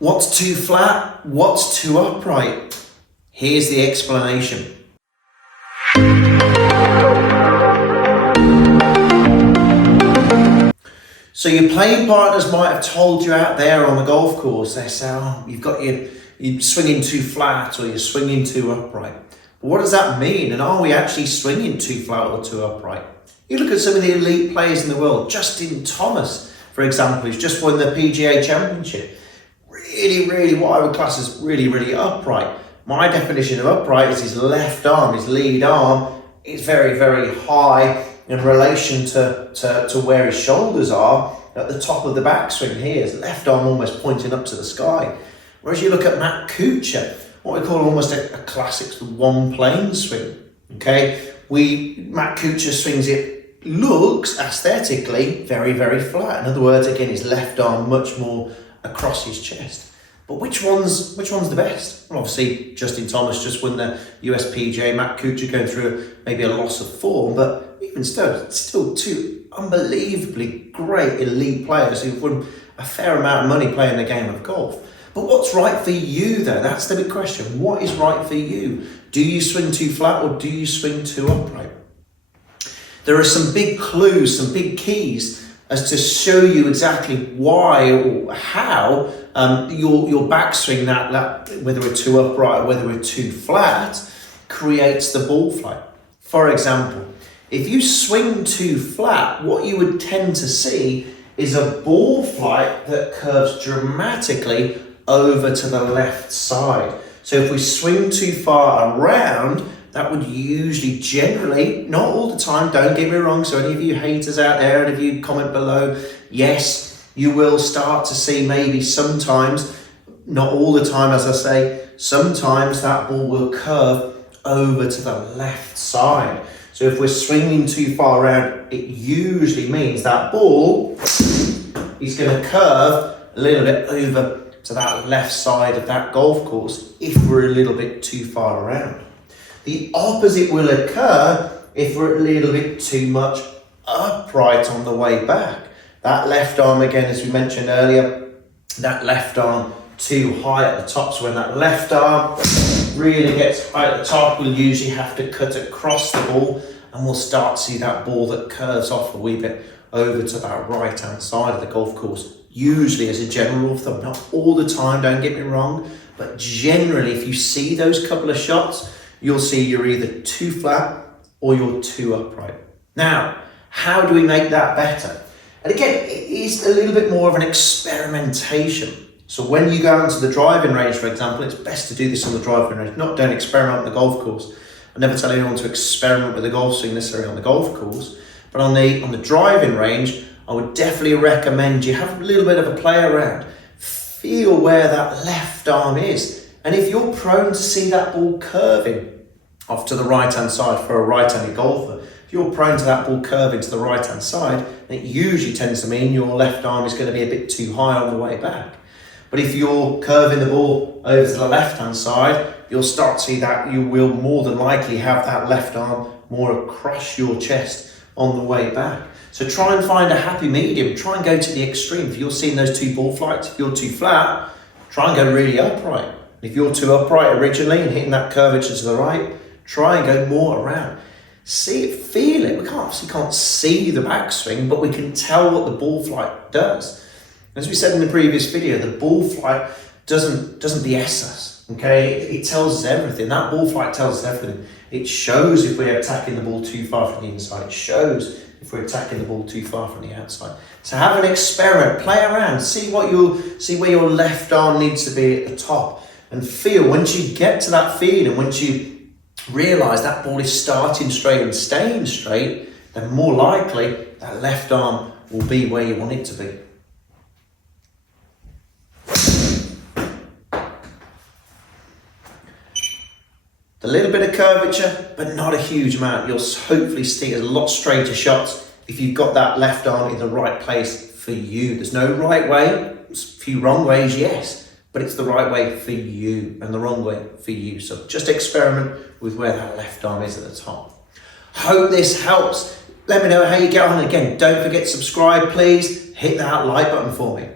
What's too flat? What's too upright? Here's the explanation. So your playing partners might have told you out there on the golf course, they say, oh, you're swinging too flat or you're swinging too upright. But what does that mean? And are we actually swinging too flat or too upright? You look at some of the elite players in the world. Justin Thomas, for example, who's just won the PGA Championship. Really, what I would class as really upright. My definition of upright is his left arm, his lead arm, is very high in relation to where his shoulders are at the top of the backswing here. His left arm almost pointing up to the sky. Whereas you look at Matt Kuchar, what we call almost a classic one plane swing. Okay, Matt Kuchar swings it, looks aesthetically very flat. In other words, again, his left arm much more across his chest. But which one's the best? Well, obviously, Justin Thomas just won the US PGA. Matt Kuchar going through maybe a loss of form, but even still two unbelievably great elite players who've won a fair amount of money playing the game of golf. But what's right for you though? That's the big question. What is right for you? Do you swing too flat or do you swing too upright? There are some big clues, some big keys as to show you exactly why or how your backswing, that whether we're too upright or whether we're too flat, creates the ball flight. For example, if you swing too flat, what you would tend to see is a ball flight that curves dramatically over to the left side. So if we swing too far around, that would usually, generally, not all the time, don't get me wrong, so any of you haters out there, and if you comment below, yes, you will start to see maybe sometimes, not all the time as I say, sometimes that ball will curve over to the left side. So if we're swinging too far around, it usually means that ball is going to curve a little bit over to that left side of that golf course if we're a little bit too far around. The opposite will occur if we're a little bit too much upright on the way back. That left arm, again, as we mentioned earlier, that left arm too high at the top. So when that left arm really gets high at the top, we'll usually have to cut across the ball and we'll start to see that ball that curves off a wee bit over to that right-hand side of the golf course. Usually, as a general rule of thumb, not all the time, don't get me wrong, but generally, if you see those couple of shots, you'll see you're either too flat or you're too upright. Now, how do we make that better? And again, it is a little bit more of an experimentation. So when you go out into the driving range, for example, it's best to do this on the driving range. Don't experiment on the golf course. I never tell anyone to experiment with the golf swing necessarily on the golf course, but on the driving range, I would definitely recommend you have a little bit of a play around. Feel where that left arm is. And if you're prone to see that ball curving off to the right-hand side for a right-handed golfer, if you're prone to that ball curving to the right-hand side, it usually tends to mean your left arm is going to be a bit too high on the way back. But if you're curving the ball over to the left-hand side, you'll start to see that you will more than likely have that left arm more across your chest on the way back. So try and find a happy medium. Try and go to the extreme. If you're seeing those two ball flights, if you're too flat, try and go really upright. If you're too upright originally and hitting that curvature to the right, try and go more around. See it, feel it. We obviously can't see the backswing, but we can tell what the ball flight does. As we said in the previous video, the ball flight doesn't BS us, okay? It tells us everything. That ball flight tells us everything. It shows if we're attacking the ball too far from the inside. It shows if we're attacking the ball too far from the outside. So have an experiment, play around, see where your left arm needs to be at the top, and feel. Once you get to that feeling, and once you realise that ball is starting straight and staying straight, then more likely that left arm will be where you want it to be. A little bit of curvature, but not a huge amount. You'll hopefully see a lot straighter shots if you've got that left arm in the right place for you. There's no right way. There's a few wrong ways, yes, but it's the right way for you and the wrong way for you. So just experiment with where that left arm is at the top. Hope this helps. Let me know how you get on. Again, don't forget to subscribe, please. Hit that like button for me.